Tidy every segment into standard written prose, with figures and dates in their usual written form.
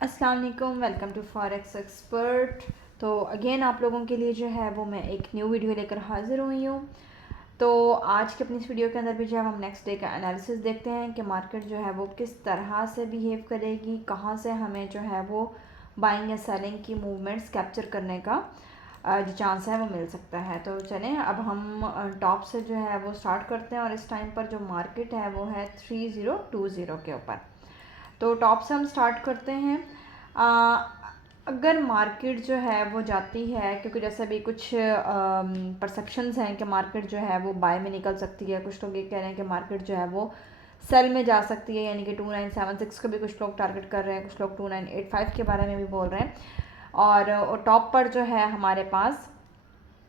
अस्सलाम वालेकुम, welcome to forex expert. तो अगेन आप लोगों के लिए जो है वो मैं एक न्यू वीडियो लेकर हाज़िर हुई हूँ। तो आज के अपनी इस वीडियो के अंदर भी जो है हम नेक्स्ट डे का एनालिसिस देखते हैं कि मार्केट जो है वो किस तरह से बिहेव करेगी, कहाँ से हमें जो है वो बाइंग या सेलिंग की मूवमेंट्स कैप्चर करने का जो चांस है वो मिल सकता है। तो चलें अब हम टॉप से जो है वो स्टार्ट करते हैं और इस टाइम पर जो मार्केट है वो है 3020 के ऊपर। तो टॉप से हम स्टार्ट करते हैं। अगर मार्केट जो है वो जाती है, क्योंकि जैसे भी कुछ परसेप्शंस हैं कि मार्केट जो है वो बाय में निकल सकती है, कुछ लोग ये कह रहे हैं कि मार्केट जो है वो सेल में जा सकती है, यानी कि 2976 को भी कुछ लोग टारगेट कर रहे हैं, कुछ लोग 2985 के बारे में भी बोल रहे हैं। और टॉप पर जो है हमारे पास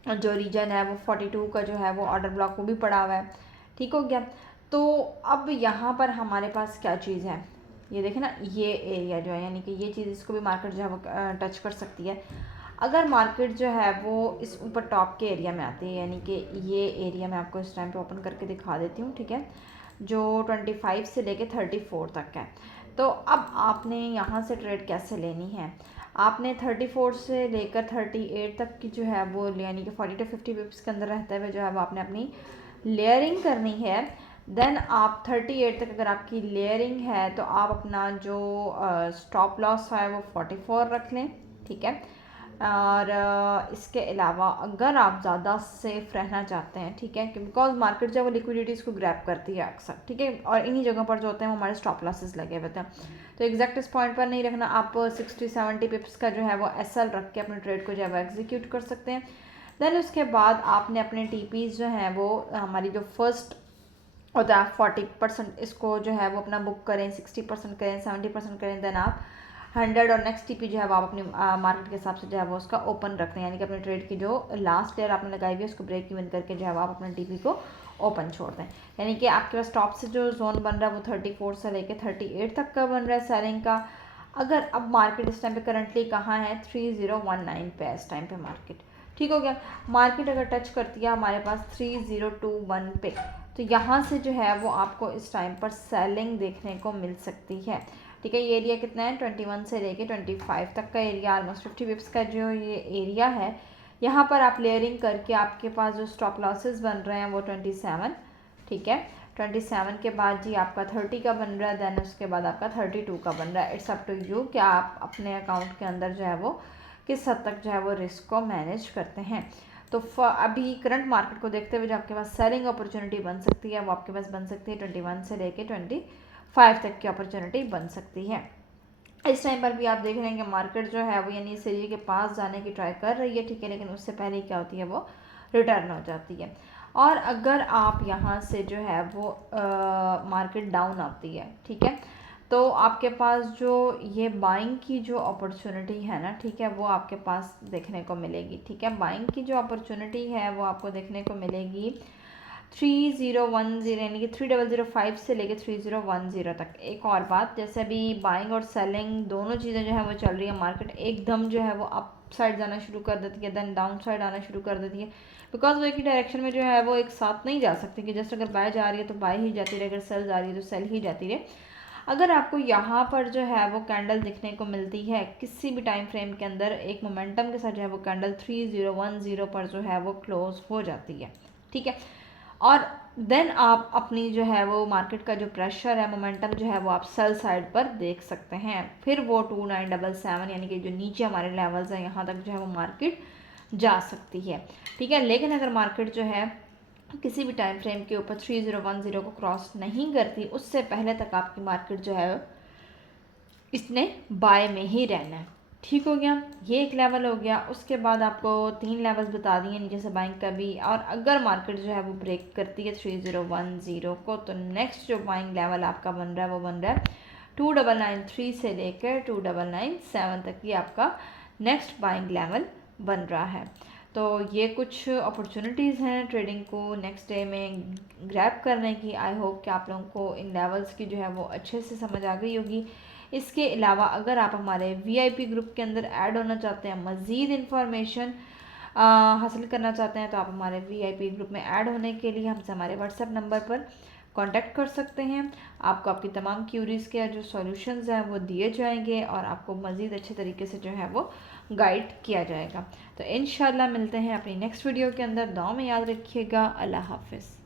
जो रीजन है वो 42 का जो है वो ऑर्डर ब्लॉक वो भी पड़ा हुआ है। ठीक हो गया। तो अब यहाँ पर हमारे पास क्या चीज़ है, ये देखें ना, ये एरिया जो है, यानी कि ये चीज़, इसको भी मार्केट जो है वो टच कर सकती है। अगर मार्केट जो है वो इस ऊपर टॉप के एरिया में आती है, यानी कि ये एरिया मैं आपको इस टाइम पे ओपन करके दिखा देती हूँ, ठीक है, जो 25 से लेके 34 तक है। तो अब आपने यहाँ से ट्रेड कैसे लेनी है, आपने 34 से लेकर 38 तक की जो है वो, यानी कि 40 to 50 पिप्स के अंदर रहते हुए जो है वो आपने अपनी लेयरिंग करनी है। देन आप 38 तक अगर आपकी लेयरिंग है तो आप अपना जो स्टॉप लॉस है वो 44 रख लें, ठीक है। और इसके अलावा अगर आप ज़्यादा सेफ रहना चाहते हैं, ठीक है, बिकॉज मार्केट जो है वो लिक्विडिटीज़ को ग्रैब करती है अक्सर, ठीक है, और इन्हीं जगहों पर जो होते हैं वो हमारे स्टॉप लॉसेस लगे हुए हैं। तो एग्जैक्ट इस पॉइंट पर नहीं रखना, आप 60-70 पिप्स का जो है वो एसएल रख के अपने ट्रेड को जो है वो एग्जीक्यूट कर सकते हैं। देन उसके बाद आपने अपने टीपीज जो हैं वो, हमारी जो फर्स्ट होता है 40%, इसको जो है वो अपना बुक करें, 60% करें, 70% करें, देन आप 100 और नेक्स्ट टीपी जो है वो आप अपनी मार्केट के हिसाब से जो है वो उसका ओपन रख लें, यानी कि अपने ट्रेड की जो लास्ट लेयर आपने लगाई हुई है उसको ब्रेक इवन करके जो है वो आप अपने टीपी को ओपन छोड़ दें। यानी कि आपके पास टॉप से जो जोन बन रहा है वो 34 से लेके 38 तक का बन रहा है सेलिंग का। अगर अब मार्केट इस टाइम पे करंटली कहाँ है, 3019 पे इस टाइम पे मार्केट, ठीक हो गया। मार्केट अगर टच करती है हमारे पास 3021 पे, तो यहाँ से जो है वो आपको इस टाइम पर सेलिंग देखने को मिल सकती है, ठीक है। ये एरिया कितना है, 21 से लेके 25 तक का एरिया, ऑलमोस्ट 50 पिप्स का जो ये एरिया है। यहाँ पर आप लेयरिंग करके आपके पास जो स्टॉप लॉसेस बन रहे हैं वो 27, ठीक है। 27 के बाद जी आपका 30 का बन रहा है, देन उसके बाद आपका 32 का बन रहा है। इट्स अप टू यू कि आप अपने अकाउंट के अंदर जो है वो किस हद तक जो है वो रिस्क को मैनेज करते हैं। तो अभी करंट मार्केट को देखते हुए जो आपके पास सेलिंग अपॉर्चुनिटी बन सकती है वो आपके पास बन सकती है 21 से लेके 25 तक की अपॉर्चुनिटी बन सकती है। इस टाइम पर भी आप देख रहे हैं कि मार्केट जो है वो यानी इस एरिया के पास जाने की ट्राई कर रही है, ठीक है, लेकिन उससे पहले क्या होती है वो रिटर्न हो जाती है। और अगर आप यहाँ से जो है वो मार्केट डाउन आती है, ठीक है, तो आपके पास जो ये बाइंग की जो अपॉर्चुनिटी है ना, ठीक है, वो आपके पास देखने को मिलेगी, ठीक है। बाइंग की जो अपॉर्चुनिटी है वो आपको देखने को मिलेगी 3010, यानी कि 3005 से लेके 3010 तक। एक और बात, जैसे अभी बाइंग और सेलिंग दोनों चीज़ें जो है वो चल रही है, मार्केट एकदम जो है वो अप साइड जाना शुरू कर देती है, देन डाउन साइड आना शुरू कर देती है, बिकॉज वो एक ही डायरेक्शन में जो है वो एक साथ नहीं जा सकती कि जस्ट अगर बाय जा रही है तो बाय ही जाती रहे, अगर सेल जा रही है तो सेल ही जाती रहे। अगर आपको यहाँ पर जो है वो कैंडल दिखने को मिलती है किसी भी टाइम फ्रेम के अंदर, एक मोमेंटम के साथ जो है वो कैंडल 3010 पर जो है वो क्लोज हो जाती है, ठीक है, और देन आप अपनी जो है वो मार्केट का जो प्रेशर है, मोमेंटम जो है वो आप सेल साइड पर देख सकते हैं। फिर वो 2977, यानी कि जो नीचे हमारे लेवल्स हैं यहाँ तक जो है वो मार्केट जा सकती है, ठीक है। लेकिन अगर मार्केट जो है किसी भी टाइम फ्रेम के ऊपर 3010 को क्रॉस नहीं करती, उससे पहले तक आपकी मार्केट जो है इसने बाय में ही रहना है, ठीक हो गया। ये एक लेवल हो गया। उसके बाद आपको 3 लेवल्स बता दिए नीचे से बाइंग का भी, और अगर मार्केट जो है वो ब्रेक करती है 3010 को, तो नेक्स्ट जो बाइंग लेवल आपका बन रहा है वो बन रहा है 2993 से लेकर 2997 तक की आपका नेक्स्ट बाइंग लेवल बन रहा है। तो ये कुछ अपॉर्चुनिटीज़ हैं ट्रेडिंग को नेक्स्ट डे में ग्रैब करने की। आई होप कि आप लोगों को इन लेवल्स की जो है वो अच्छे से समझ आ गई होगी। इसके अलावा अगर आप हमारे वीआईपी ग्रुप के अंदर ऐड होना चाहते हैं, मज़ीद इन्फॉर्मेशन हासिल करना चाहते हैं, तो आप हमारे वीआईपी ग्रुप में ऐड होने के लिए हमसे हमारे व्हाट्सएप नंबर पर कांटेक्ट कर सकते हैं। आपको आपकी तमाम क्यूरीज़ के जो सॉल्यूशंस हैं वो दिए जाएंगे और आपको मज़ीद अच्छे तरीके से जो है वो गाइड किया जाएगा। तो इंशाल्लाह मिलते हैं अपनी नेक्स्ट वीडियो के अंदर। दुआ में याद रखिएगा। अल्लाह हाफ़िज़।